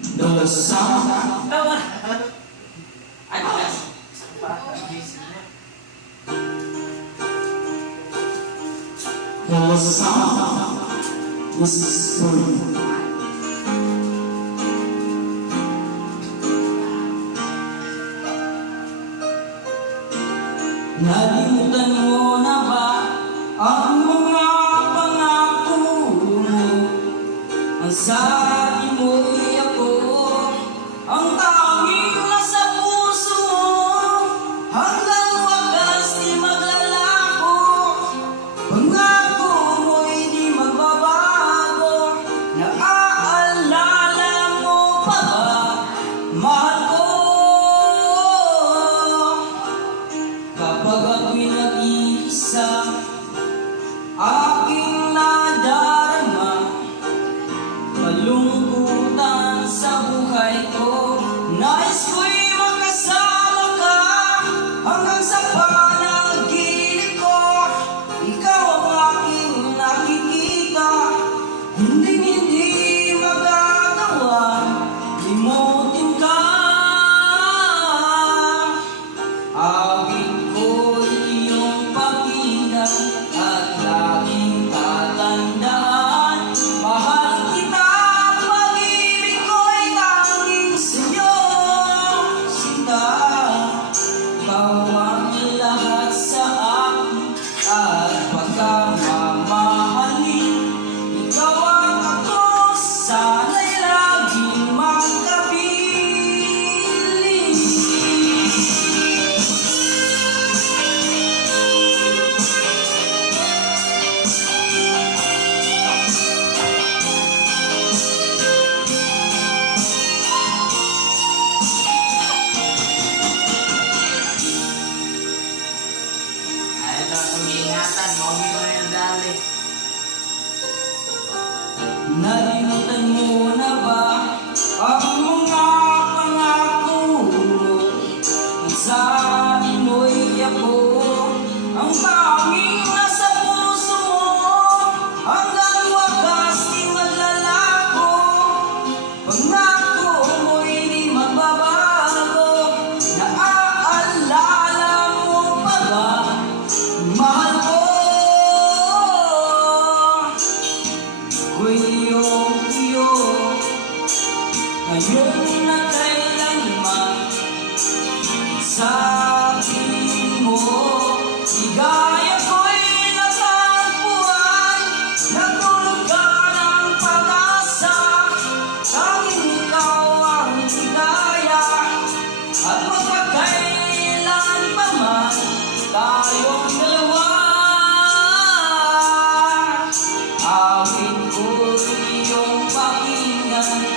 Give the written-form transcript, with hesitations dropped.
The sound. Ay, yes. The sound. This is for you. Nalimutan mo na ba ang mga pangako mo? Ang sabi mo'y ako ang tanging nasa puso mo. Hanggang wakas di maglalako, pangako mo'y di magbabago. Naaalala mo pa ba, mahal ko? Kapag ako'y nag-iisa, aking nadarama kalungkutan sa buhay ko. Nais ko'y makasama ka hanggang sa panaginip ko. Ikaw ang aking nakikita, hindi magagawa limutin ka. Awit ko'y iyong pakinggan at laging tatandaan. Mahal kita, pag-ibig ko'y tanging sa'yo, sinta. Ikaw ang lahat sa akin at pagkamamahalin. Ikaw ang ako, sana'y laging magkapiling. Ay, ito, tumingatan. Mami mo na yung dali. Nalimutan mo na ba ang mga pangako mo? Ang sabi mo'y ako ang tanging nasa puso mo. Hanggang wakas di maglalako, pangako mo'y di magbabago. Naaalala mo pa ba, mahal ko? Ako'y iyong-iyo, ngayon na kailanman. Sa akin mo, ligaya ko'y natagpuan. Natulog ka ng pag-asa, tanging ikaw ang ligaya. At magpagkailan pa man tayong dalawa. Awit ko'y iyong pakinggan